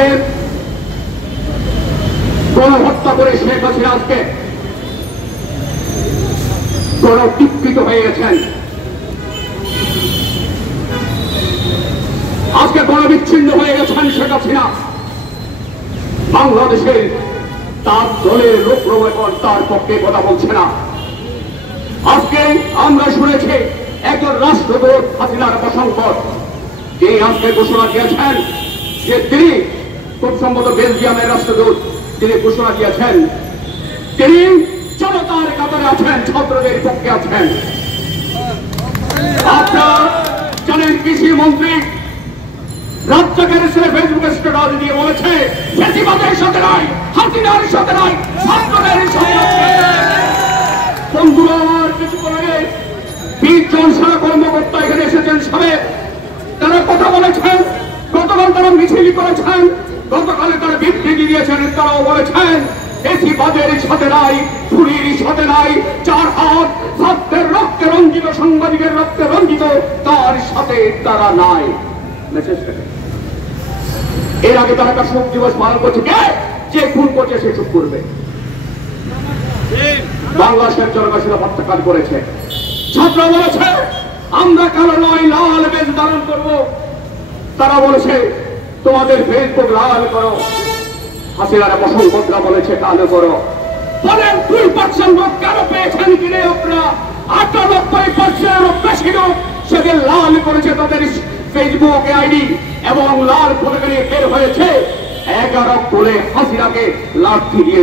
আজকে গণহত্যা করে শেখ হাসিনা আজকে গণবিকৃত হয়ে গেছেন, আজকে গণবিচ্ছিন্ন হয়ে গেছেন শেখ হাসিনা। বাংলাদেশের তার দলের লোক এখন তার পক্ষে কথা বলছে না। আজকে আমরা শুনেছি একজন রাষ্ট্রদূত হাসিনার প্রসঙ্গত তিনি আজকে ঘোষণা দিয়েছেন যে তিনি খুব সম্ভবত বেলজিয়ামের রাষ্ট্রদূত, তিনি ঘোষণা দিয়েছেন তিনি জনতার কাতারে আছেন, ছাত্রদের পক্ষে আছেন। আপনারা জানেন কৃষি মন্ত্রী রাজ্জাকের ফেসবুকে স্ট্যাটাস দিয়ে বলেছে ফ্যাসিবাদের সাথে নয়, হাসিনার সাথে নয়, ছাত্রদের সাথে আছে। বন্ধুরা আমার, কিছুক্ষণ আগে 20 জন সেনা কর্মকর্তা এখানে এসেছেন সাবেক, তারা কথা বলেছেন, গতকাল তারা মিছিল করেছেন, গতকালে তারা বিবৃতি দিয়েছেন, তারাও বলেছেন ফ্যাসিবাদের সাথে নাই, খুনির সাথে নাই, চার হাত ছাত্রের রক্তে রঞ্জিত, সাংবাদিকের রক্তে রঞ্জিত, তার সাথে তারা নাই। এর আগে তারা একটা শোক দিবস পালন করছে, কে যে খুন করছে সে চুপ করবে। বাংলাদেশের জনগণ সেটা প্রত্যাখ্যান করেছে। ছাত্র বলেছে আমরা কালো নয়, লাল বেশ ধারণ করব। তারা বলেছে তোমাদের ফেসবুক লাল করো। হাসিনার প্রসঙ্গতরা বলেছে কালো করো। বলেন 2% লোক কেন পেয়েছেন কিনে আপনারা? 98% বেশি লোক সেদিন লাল করেছে তাদের ফেসবুক আইডি এবং লাল করে বের হয়েছে 11 গোলে হাসিনাকে লাঠি দিয়ে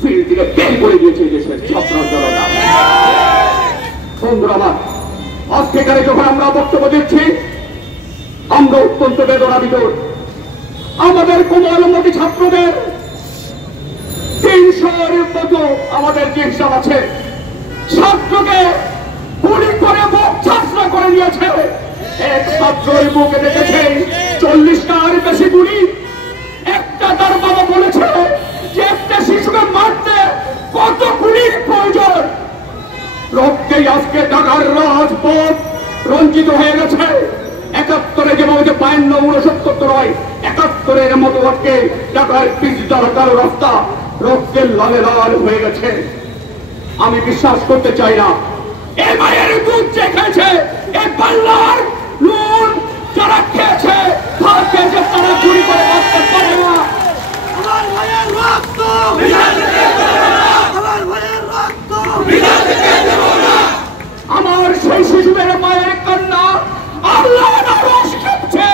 ফিল্ড থেকে বের করে দিয়েছে দেশের ছাত্র জনতা। বন্ধুরা আমার, আজকে এখানে যখন আমরা বক্তব্য দিচ্ছি আমরা অত্যন্ত বেদনাবিত। আমাদের কোমলমতি ছাত্রদের 300-এর মতো আমাদের যে হিসাব আছে, ছাত্রকে গুলি করে বুক ছাত্রা করে দিয়েছে। এক ছাত্রের বুকে দেখেছে 40টার বেশি গুলি। একটা তার বাবা বলেছে যে একটা শিশুকে মারতে কত গুলির প্রয়োজন। রক্তে আজকে ঢাকার রাজপথ রঞ্জিত হয়ে গেছে। 71-এ যেভাবে 52-69 নয়, 71-এর মতো আজকে ঢাকার পিচ ঢাকার রাস্তা রক্তের লালে লাল হয়ে গেছে। আমি বিশ্বাস করতে চাই না এই মায়ের দুধ যে খেয়েছে, এই বাংলার নুন যারা খেয়েছে, ভাত খেয়েছে, তারা চুরি করে বাঁচতে পারে না। আমার ভাইয়ের রক্ত আমার সেই শিশুদের মায়ের কান্না আল্লাহ রস খাচ্ছে।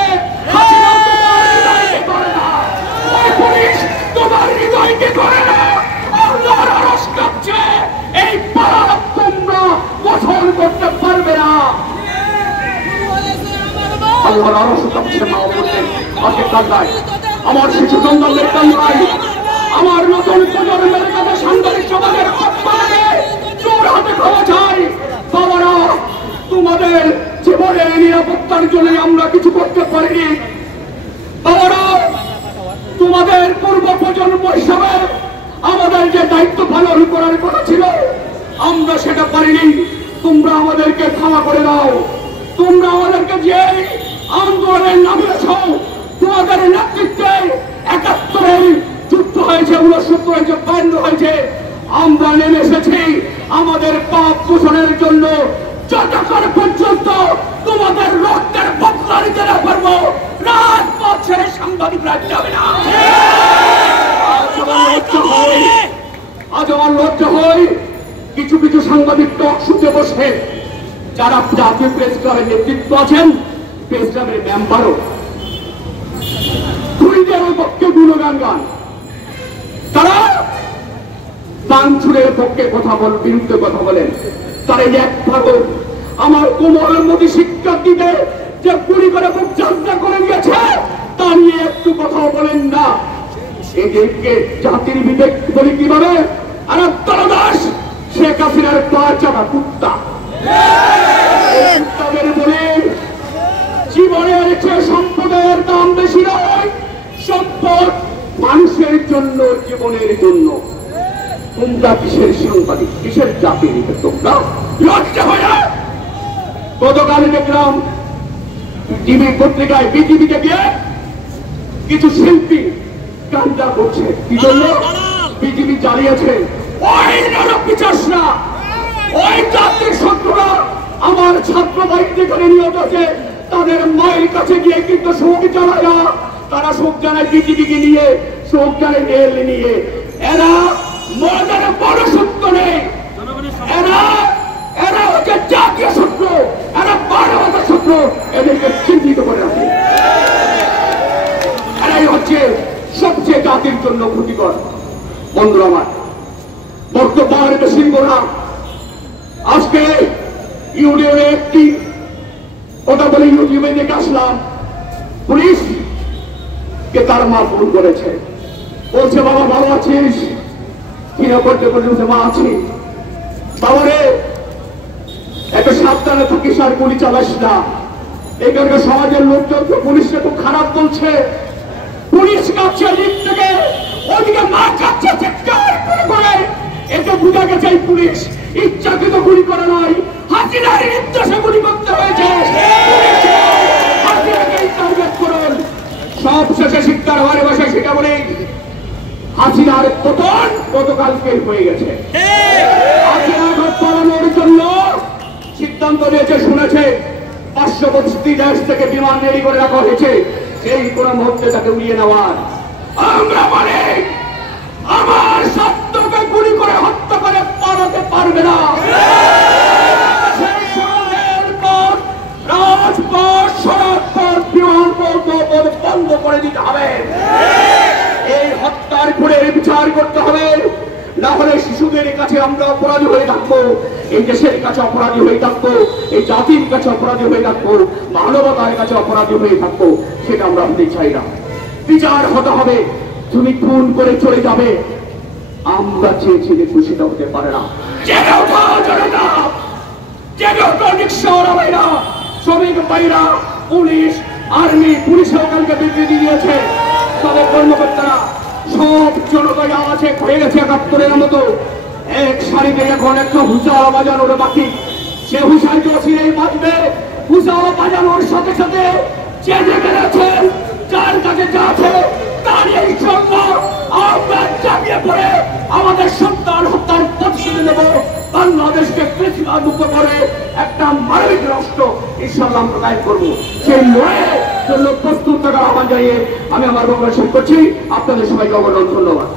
পুলিশ তোমার হৃদয়কে করে না, আল্লাহ রস খাচ্ছে। এই পাড়া তোমরা গোসল করতে পারবে না। আল্লাহ রস খাচ্ছে মা বলতে আজকে কান্দায়, আমার শিশু সন্তানদের কান্দায়, আমার নতুন প্রজন্মের কাছে সাংবাদিক সমাজের আত্মাকে জোর হাতে খাওয়া চাই। বাবারা, তোমাদের জীবনের নিরাপত্তার জন্য আমরা কিছু করতে পারিনি। বাবারা, তোমাদের পূর্ব প্রজন্ম হিসাবে আমাদের যে দায়িত্ব পালন করার কথা ছিল আমরা সেটা পারিনি। তোমরা আমাদেরকে ক্ষমা করে দাও। তোমরা আমাদেরকে যে আন্দোলনের নামিয়েছ, তোমাদের নেতৃত্বে 71-এর যুদ্ধ হয়েছে, 69 হয়েছে, 52 হয়েছে, আমরা নেমে এসেছি আমাদের পাপ পোষণের জন্য। যতক্ষণ পর্যন্ত তোমাদের রক্তের বদলা নিতে না পারবো, রাজপথ ছেড়ে সাংবাদিকরা যাবে না। আজ আমার লজ্জা হয় কিছু কিছু সাংবাদিক টক শুতে বসে, যারা জাতীয় প্রেস ক্লাবের নেতৃত্ব আছেন, প্রেস ক্লাবের মেম্বারও, খুনিদের পক্ষে গুণগান গান, তারা বাঞ্ছুরের পক্ষে কথা বলেন, বিরুদ্ধে কথা বলেন। তারা একবারও আমার কোমলমতি শিক্ষার্থীদের যে গুলি করে মুখ যাত্রা করে দিয়েছে তা নিয়ে একটু কথা বলেন না। এদেরকে জাতির বিবেক বলি কিভাবে? আর দাস শেখ হাসিনার পা চাপা কুত্তা, তাদের বলে জীবনের চেয়ে সম্পদের দাম বেশি নয়। সম্পদ মানুষের জন্য, জীবনের জন্য। তোমরা কিসের সাংবাদিক, কিসের জাতির? তোমরা লজ্জা হয় না? গতকাল দেখলাম টিভি পত্রিকায় বিটিভিতে গিয়ে কিছু শিল্পী গাঞ্জা করছে, কি জন্য? বিজেপি জ্বালিয়েছে। ওই নরপিচাসরা, ওই জাতির শত্রুরা আমার ছাত্র ভাই যেখানে নিহত হয়েছে তাদের মায়ের কাছে গিয়ে কিন্তু শোক জানায় না, তারা শোক জানায় বিজেপিকে নিয়ে, শোক জানায় নেল নিয়ে। এরা মজার বড় সত্য নেই, এরা হচ্ছে জাতীয় শত্রু, এরা মানবতার শত্রু, এদেরকে চিহ্নিত করে রাখে। এরাই হচ্ছে সবচেয়ে জাতির জন্য ক্ষতিকর। বন্ধু আমার, বর্তমান সিংহরা আজকে ইউনিয়নে একটি কথা বলে ইউটিউবে দেখে আসলাম, পুলিশ কে তার মা ফোন করেছে, বলছে বাবা ভালো আছিস? কিনা করতে বলছে মা আছি। বাবারে একটা সাবধানে থাকিস, আর গুলি চালাস না। এখানকার সমাজের লোকজন তো পুলিশকে খুব খারাপ বলছে, পুলিশ কাছে লিপ থেকে ওদিকে মা কাছে চিৎকার করে, এটা বোঝা গেছে এই পুলিশ ইচ্ছাকৃত গুলি করে নয়, হাসিনার নির্দেশে গুলি করতে হয়েছে। সব শেষে শিক্ষার ঘরে বসে সেটা বলে হাসিনার পতন গতকালকে হয়ে গেছে। হাসিনা ঘর পালানোর জন্য সিদ্ধান্ত নিয়েছে, শুনেছে 525 দেশ থেকে বিমান রেডি করে রাখা হয়েছে, সেই কোন মুহূর্তে তাকে উড়িয়ে নেওয়ার। আমরা বলি আমার সত্যকে গুলি করে হত্যা করে পালাতে পারবে না। রাজপথ, সড়কপথ, বিমানবন্দর বন্ধ করে দিতে হবে। এই হত্যার খুনের বিচার করতে হবে, না হলে শিশুদের কাছে আমরা অপরাধী হয়ে থাকবো, এই দেশের কাছে অপরাধী হয়ে থাকবো, এই জাতির কাছে অপরাধী হয়ে থাকবো, মানবতার কাছে অপরাধী হয়ে থাকবো। সেটা আমরা হতে চাই না। বিচার হতে হবে। তুমি খুন করে চলে যাবে, আমরা চেয়েছি দেখবো, সেটা হতে পারে না। জেগে ওঠো জনতা, জেগে ওঠো রিকশাওয়ালা ভাইরা, শ্রমিক ভাইরা, পুলিশ, আর্মি, পুলিশেও কালকে বিবৃতি দিয়েছে, তাদের কর্মকর্তারা সব জনতায় আছে হয়ে গেছে 71-এর মতো এক সারিতে। এখন একটা হুঁসা বাজানোর বাকি, সে হুঁসার জসিরেই বাজবে। হুঁসা বাজানোর সাথে সাথে যে যেখানে আছে, যার কাছে যা আছে তার এই জন্য আমরা জাগিয়ে পড়ে আমাদের সন্তান হত্যার প্রতিশোধ নেব। বাংলাদেশকে পৃথিবীর মুক্ত করে একটা মানবিক রাষ্ট্র ইনশাআল্লাহ আমরা কায়েম করবো। সেই লড়াইয়ের জন্য প্রস্তুত থাকার আহ্বান জানিয়ে আমি আমার বক্তব্য শেষ করছি। আপনাদের সবাইকে অবদান ধন্যবাদ।